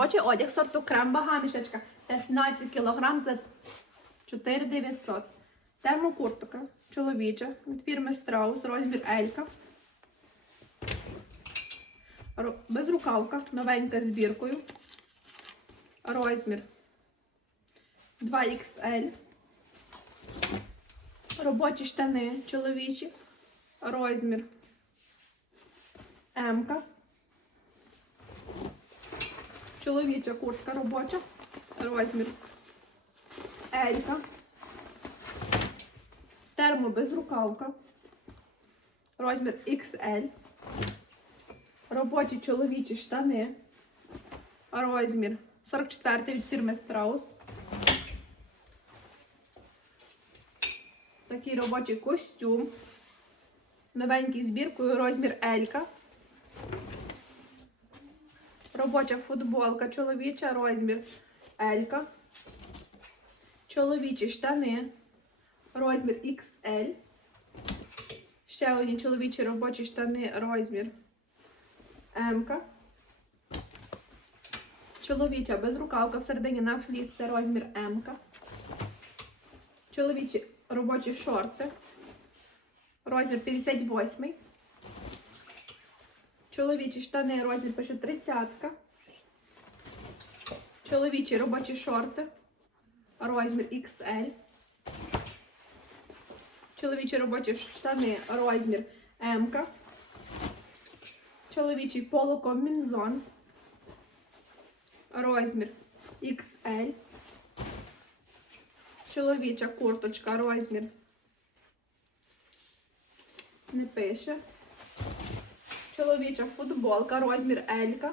Робочий одяг сорту крем вага мішечка 15 кг за 4900. Термокуртка чоловіча від фірми Страус, розмір Елька. Безрукавка, новенька з біркою. Розмір 2XL. Робочі штани чоловічі. Розмір М. Чоловіча куртка робоча. Розмір Елька. Термобезрукавка. Розмір XL. Робочі чоловічі штани. Розмір 44 від фірми Страус. Такий робочий костюм. Новенький збіркою розмір Елька. Робоча футболка чоловіча, розмір Елька. Чоловічі штани, розмір XL. Ще одні чоловічі робочі штани, розмір М. Чоловіча безрукавка всередині на фліс, це розмір М. Чоловічі робочі шорти. Розмір 58. Чоловічі штани, розмір пише 30. Чоловічі робочі шорти. Розмір XL. Чоловічі робочі штани, розмір М. Чоловічий полукомбінзон. Розмір XL. Чоловіча курточка, розмір. Не пише. Чоловіча футболка, розмір Елька.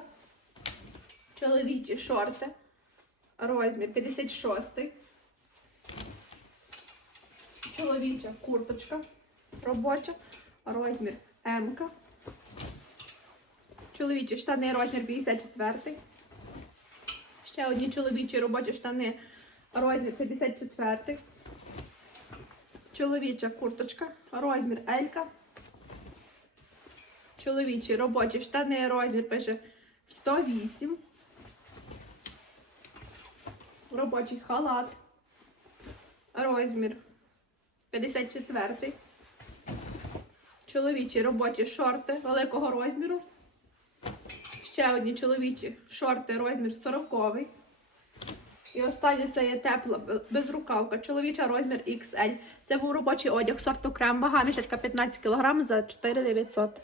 Чоловічі шорти. Розмір 56. Чоловіча курточка робоча. Розмір М. Чоловічі штани, розмір 54. Ще одні чоловічі робочі штани, розмір 54. Чоловіча курточка, розмір Елька. Чоловічі робочі штани, розмір пише 108. Робочий халат. Розмір 54. Чоловічі робочі шорти великого розміру. Ще одні чоловічі шорти, розмір 40. І останнє це є тепла безрукавка. Чоловіча розмір XL. Це був робочий одяг сорту крем. Вага мішечка 15 кг за 4900.